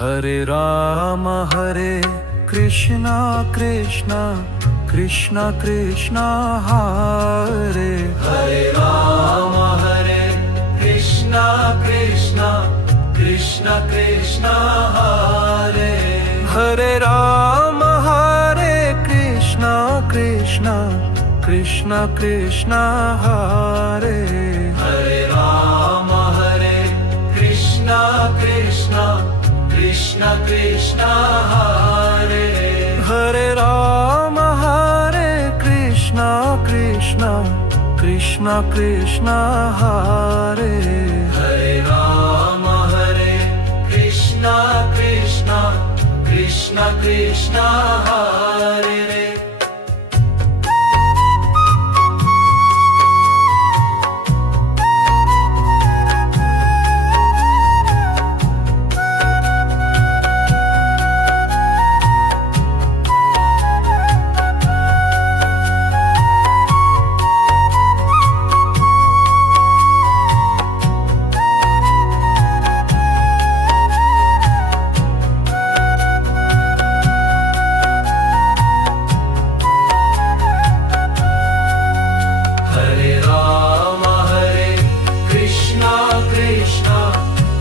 Hare Rama Hare Krishna Krishna Krishna Krishna Hare Hare Rama Hare Krishna Krishna Krishna Krishna Hare Hare Rama Hare Krishna Krishna Krishna Krishna Hare Hare Rama Hare Krishna Krishna Krishna Krishna Hare Hare Rama Hare Krishna Krishna Krishna Krishna Hare Hare Rama Hare Krishna Krishna Krishna Krishna Hare Hare Rama Hare Krishna Krishna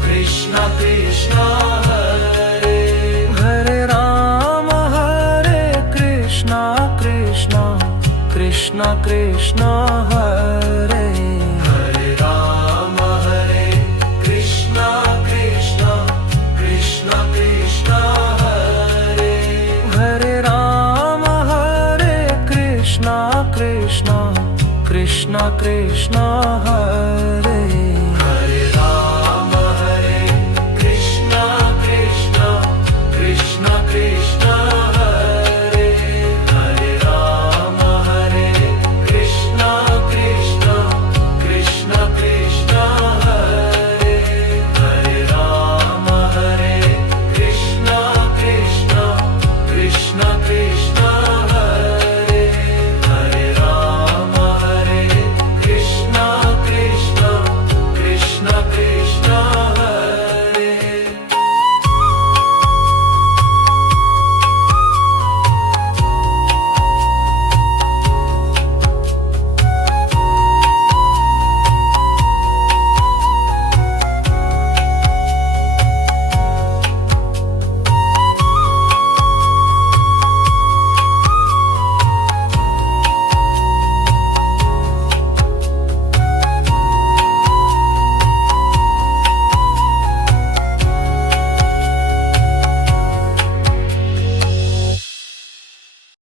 Krishna Krishna Hare Hare Rama Hare Krishna Krishna Krishna Krishna Hare Hare Rama Hare Krishna Krishna Krishna Krishna Hare Hare Rama Hare Krishna Krishna Krishna Krishna Hare